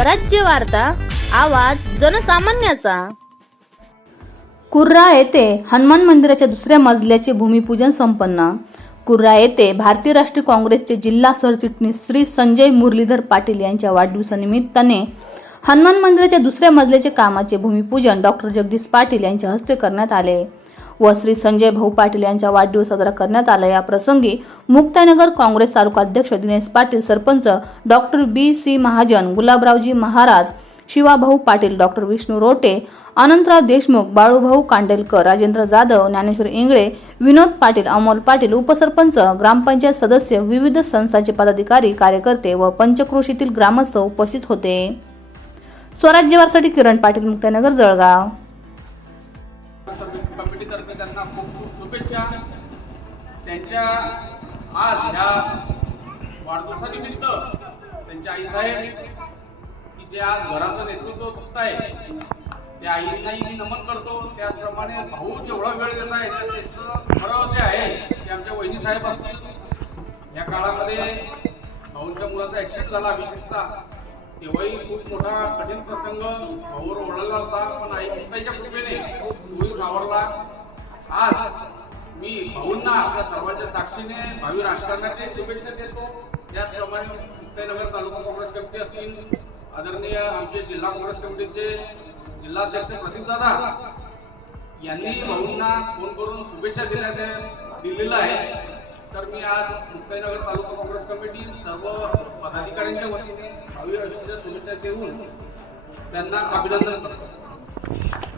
स्वराज्य वार्ता आवाज जनसामान्याचा. कुर्रा येथे हनुमान मंदिराच्या दुसऱ्या मजल्याचे भूमिपूजन संपन्न. कुर्रा येथे भारतीय राष्ट्रीय काँग्रेसचे जिल्हा सरचिटणीस श्री संजय मुरलीधर पाटील यांच्या वाढदिवसानिमित्ताने हनुमान मंदिराच्या दुसऱ्या मजल्याचे कामाचे भूमिपूजन डॉक्टर जगदीश पाटील यांच्या हस्ते करण्यात आले. व श्री संजय भाऊ पाटील यांचा वाढदिवस साजरा करण्यात आला. या प्रसंगी मुक्तानगर काँग्रेस तालुका अध्यक्ष Dinesh Patil sarpanch doctor B C Mahajan Gulabraoji Maharaj Shivabhau Patil doctor Vishnu Rote Anantrao Deshmukh Balubhau Kandelkar Rajendra Jadhav Dnyaneshwar Ingle Vinod Patil Amol Patil upsarpanch gram panchayat सदस्य विविध संस्थांचे पदाधिकारी कार्यकर्ते व पंचक्रोशीतील ग्रामस्थ उपस्थित होते. स्वराज्यवारसाठी किरण पाटील मुक्ताईनगर जळगाव. त्यांना खूप खूप शुभेच्छा. त्यांच्या आज ह्या वाढदिवसानिमित्त त्यांच्या आईसाहेब की जे आज घराचं नेतृत्व बघत आहे त्या आईंनाही मी नमन करतो. त्याचप्रमाणे भाऊ जेवढा वेळ देत आहे तर त्याचं खरं जे आहे ते आमच्या वहिनी साहेब असतील. या काळामध्ये भाऊंच्या मुलाचा ॲक्सिडेंट झाला अभिषेकचा. तेव्हाही खूप मोठा कठीण प्रसंग भाऊवर ओढलेला होता पण आई मुक्ताईच्या कृपेने तोही सावरला. भाऊंना आपल्या सर्वांच्या साक्षीने भावी राजकारणाच्याही शुभेच्छा देतो. त्याचप्रमाणे मुक्ताईनगर तालुका काँग्रेस कमिटी असतील आदरणीय आमचे जिल्हा काँग्रेस कमिटीचे जिल्हाध्यक्ष प्रदीपदादा यांनी भाऊंना फोन करून शुभेच्छा दिल्या दिलेलं आहे तर मी आज मुक्ताईनगर तालुका काँग्रेस कमिटी सर्व पदाधिकाऱ्यांच्या वतीने भावी आयुष्याच्या शुभेच्छा देऊन त्यांना अभिनंदन करतो.